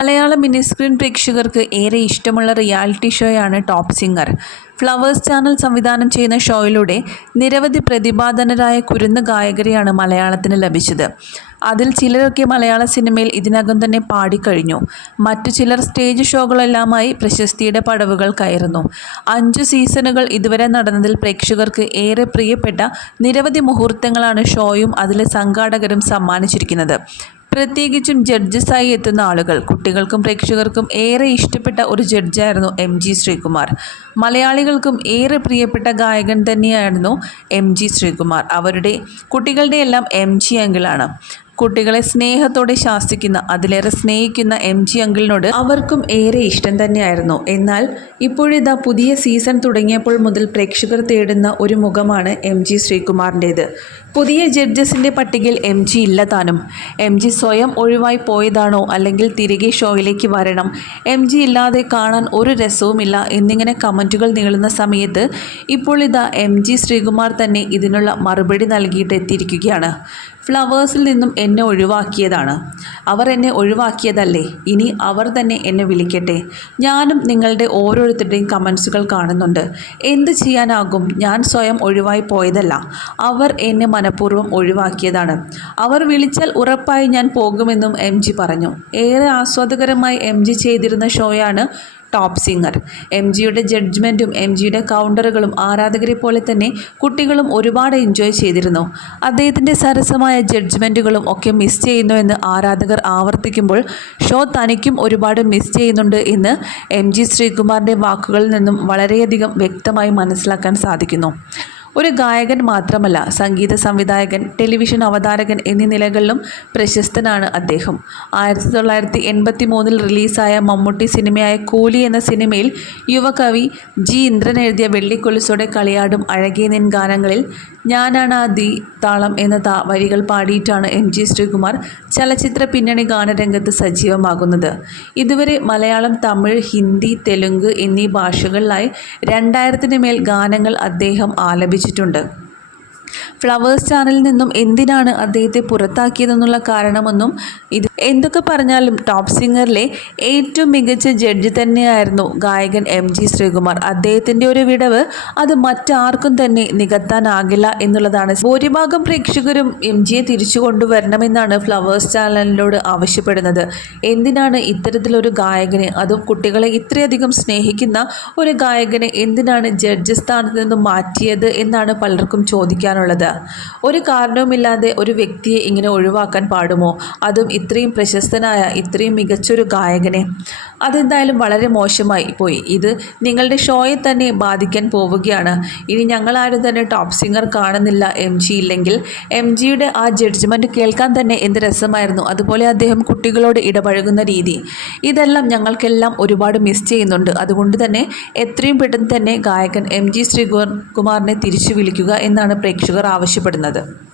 മലയാള mini screen പ്രേക്ഷകർക്ക് ഏറെ ഇഷ്ടമുള്ള റിയാലിറ്റി ഷോയാണ് ടോപ്പ് സിംഗർ. ഫ്ലവേഴ്സ് ചാനൽ സംവിധാനം ചെയ്യുന്ന ഷോയിലൂടെ നിരവധി പ്രതിഭാധനരായ കുരുന്ന് ഗായകരെയാണ് മലയാളത്തിന് ലഭിച്ചത്. അതിൽ ചിലരൊക്കെ മലയാള സിനിമയിൽ ഇതിനകം തന്നെ പാടിക്കഴിഞ്ഞു. മറ്റു ചിലർ സ്റ്റേജ് ഷോകളെല്ലാമായി പ്രശസ്തിയുടെ പടവുകൾ കയറുന്നു. അഞ്ച് സീസണുകൾ ഇതുവരെ നടന്നതിൽ പ്രേക്ഷകർക്ക് ഏറെ പ്രിയപ്പെട്ട നിരവധി മുഹൂർത്തങ്ങളാണ് ഷോയും അതിലെ സംഘാടകരും സമ്മാനിച്ചിരിക്കുന്നത്. പ്രത്യേകിച്ചും ജഡ്ജസായി എത്തുന്ന ആളുകൾ. കുട്ടികൾക്കും പ്രേക്ഷകർക്കും ഏറെ ഇഷ്ടപ്പെട്ട ഒരു ജഡ്ജായിരുന്നു എം ജി ശ്രീകുമാർ. മലയാളികൾക്കും ഏറെ പ്രിയപ്പെട്ട ഗായകൻ തന്നെയായിരുന്നു എം ജി ശ്രീകുമാർ. അവരുടെ കുട്ടികളുടെ എല്ലാം എം ജി അങ്കിളാണ്. കുട്ടികളെ സ്നേഹത്തോടെ ശാസിക്കുന്ന അതിലേറെ സ്നേഹിക്കുന്ന എം ജി അങ്കിളിനോട് അവർക്കും ഏറെ ഇഷ്ടം തന്നെയായിരുന്നു. എന്നാൽ ഇപ്പോഴിതാ പുതിയ സീസൺ തുടങ്ങിയപ്പോൾ മുതൽ പ്രേക്ഷകർ തേടുന്ന ഒരു മുഖമാണ് എം ജി ശ്രീകുമാറിന്റേത്. പുതിയ ജഡ്ജസിന്റെ പട്ടികയിൽ എം ജി ഇല്ല താനും. എം ജി സ്വയം ഒഴിവായി പോയതാണോ അല്ലെങ്കിൽ തിരികെ ഷോയിലേക്ക് വരണം എം ജി ഇല്ലാതെ കാണാൻ ഒരു രസവുമില്ല എന്നിങ്ങനെ കമന്റുകൾ നീളുന്ന സമയത്ത് ഇപ്പോൾ ഇതാ എം ജി ശ്രീകുമാർ തന്നെ ഇതിനുള്ള മറുപടി നൽകിയിട്ട് എത്തിയിരിക്കുകയാണ് ഫ്ലവേഴ്സിൽ നിന്നും എന്നെ ഒഴിവാക്കിയതാണ്. അവർ എന്നെ ഒഴിവാക്കിയതല്ലേ? ഇനി അവർ തന്നെ എന്നെ വിളിക്കട്ടെ. ഞാനും നിങ്ങളുടെ ഓരോരുത്തരുടെയും കമൻസുകൾ കാണുന്നുണ്ട്. എന്ത് ചെയ്യാനാകും? ഞാൻ സ്വയം ഒഴിവായി പോയതല്ല. അവർ എന്നെ മനഃപൂർവം ഒഴിവാക്കിയതാണ്. അവർ വിളിച്ചാൽ ഉറപ്പായി ഞാൻ പോകുമെന്നും എം പറഞ്ഞു. ഏറെ ആസ്വാദകരമായി എം ചെയ്തിരുന്ന ഷോയാണ് ടോപ്പ് സിംഗർ. എം ജിയുടെ ജഡ്ജ്മെന്റും എം ജിയുടെ കൗണ്ടറുകളും ആരാധകരെ പോലെ തന്നെ കുട്ടികളും ഒരുപാട് എൻജോയ് ചെയ്തിരുന്നു. അദ്ദേഹത്തിന്റെ സരസമായ ജഡ്ജ്മെന്റുകളും ഒക്കെ മിസ് ചെയ്യുന്നു എന്ന് ആരാധകർ ആവർത്തിക്കുമ്പോൾ ഷോ തനിക്കും ഒരുപാട് മിസ് ചെയ്യുന്നുണ്ട് എന്ന് എം ജി ശ്രീകുമാറിന്റെ വാക്കുകളിൽ നിന്നും വളരെയധികം വ്യക്തമായി മനസ്സിലാക്കാൻ സാധിക്കുന്നു. ഒരു ഗായകൻ മാത്രമല്ല സംഗീത സംവിധായകൻ ടെലിവിഷൻ അവതാരകൻ എന്നീ നിലകളിലും പ്രശസ്തനാണ് അദ്ദേഹം. ആയിരത്തി തൊള്ളായിരത്തി എൺപത്തി മൂന്നിൽ റിലീസായ മമ്മൂട്ടി സിനിമയായ കൂലി എന്ന സിനിമയിൽ യുവകവി ജി ഇന്ദ്രൻ എഴുതിയ വെള്ളിക്കൊലുസോടെ കളിയാടും അഴകിയ നിൻ ഗാനങ്ങളിൽ ഞാനാണ് ആ ദി താളം എന്ന താ വരികൾ പാടിയിട്ടാണ് എം ജി ശ്രീകുമാർ ചലച്ചിത്ര പിന്നണി ഗാനരംഗത്ത് സജീവമാകുന്നത്. ഇതുവരെ മലയാളം തമിഴ് ഹിന്ദി തെലുങ്ക് എന്നീ ഭാഷകളിലായി രണ്ടായിരത്തിന് മേൽ ഗാനങ്ങൾ അദ്ദേഹം ആലപിച്ചിട്ടുണ്ട്. ഫ്ലവേഴ്സ് ചാനലിൽ നിന്നും എന്തിനാണ് അദ്ദേഹത്തെ പുറത്താക്കിയതെന്നുള്ള കാരണമൊന്നും ഇത് എന്തൊക്കെ പറഞ്ഞാലും ടോപ്പ് സിംഗറിലെ ഏറ്റവും മികച്ച ജഡ്ജ് തന്നെയായിരുന്നു ഗായകൻ എം ജി ശ്രീകുമാർ. അദ്ദേഹത്തിന്റെ ഒരു വിടവ് അത് മറ്റാർക്കും തന്നെ നികത്താനാകില്ല എന്നുള്ളതാണ്. ഭൂരിഭാഗം പ്രേക്ഷകരും എം ജിയെ തിരിച്ചു കൊണ്ടുവരണമെന്നാണ് ഫ്ലവേഴ്സ് ചാനലിനോട് ആവശ്യപ്പെടുന്നത്. എന്തിനാണ് ഇത്തരത്തിലൊരു ഗായകനെ അതും കുട്ടികളെ ഇത്രയധികം സ്നേഹിക്കുന്ന ഒരു ഗായകനെ എന്തിനാണ് ജഡ്ജ് സ്ഥാനത്ത് നിന്നും മാറ്റിയത് എന്നാണ് പലർക്കും ചോദിക്കാനുള്ളത്. ഒരു കാരണവുമില്ലാതെ ഒരു വ്യക്തിയെ ഇങ്ങനെ ഒഴിവാക്കാൻ പാടുമോ? അതും ഇത്രയും പ്രശസ്തനായ ഇത്രയും മികച്ചൊരു ഗായകനെ. അതെന്തായാലും വളരെ മോശമായി പോയി. ഇത് നിങ്ങളുടെ ഷോയെ തന്നെ ബാധിക്കാൻ പോവുകയാണ്. ഇനി ഞങ്ങളാരും തന്നെ ടോപ്പ് സിംഗർ കാണുന്നില്ല എം ജി ഇല്ലെങ്കിൽ. എം ജിയുടെ ആ ജഡ്ജ്മെന്റ് കേൾക്കാൻ തന്നെ എന്ത് രസമായിരുന്നു. അതുപോലെ അദ്ദേഹം കുട്ടികളോട് ഇടപഴകുന്ന രീതി. ഇതെല്ലാം ഞങ്ങൾക്കെല്ലാം ഒരുപാട് മിസ് ചെയ്യുന്നുണ്ട്. അതുകൊണ്ട് തന്നെ എത്രയും പെട്ടെന്ന് തന്നെ ഗായകൻ എം ജി ശ്രീകുമാറിനെ തിരിച്ചു വിളിക്കുക എന്നാണ് പ്രേക്ഷകർ ആവശ്യപ്പെടുന്നത്.